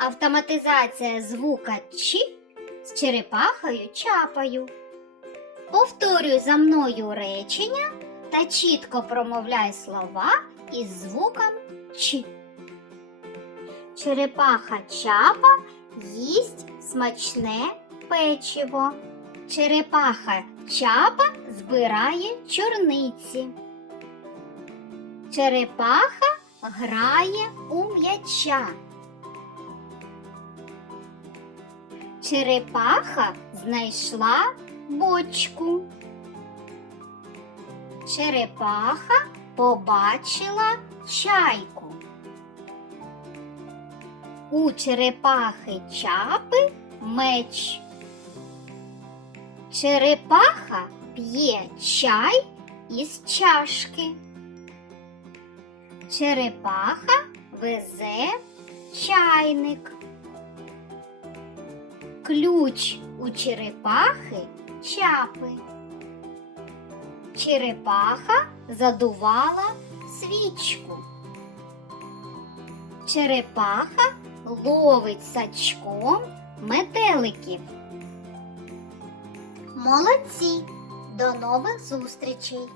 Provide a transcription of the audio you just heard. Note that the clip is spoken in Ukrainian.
Автоматизація звука Ч з черепахою чапаю. Повторюй за мною речення та чітко промовляй слова із звуком Ч. Черепаха чапа їсть смачне печиво. Черепаха чапа збирає чорниці. Черепаха грає у м'яча. Черепаха знайшла бочку. Черепаха побачила чайку. У черепахи чапи меч. Черепаха п'є чай із чашки. Черепаха везе чайник. Ключ у черепахи чапи. Черепаха задувала свічку. Черепаха ловить сачком метеликів. Молодці! До нових зустрічей!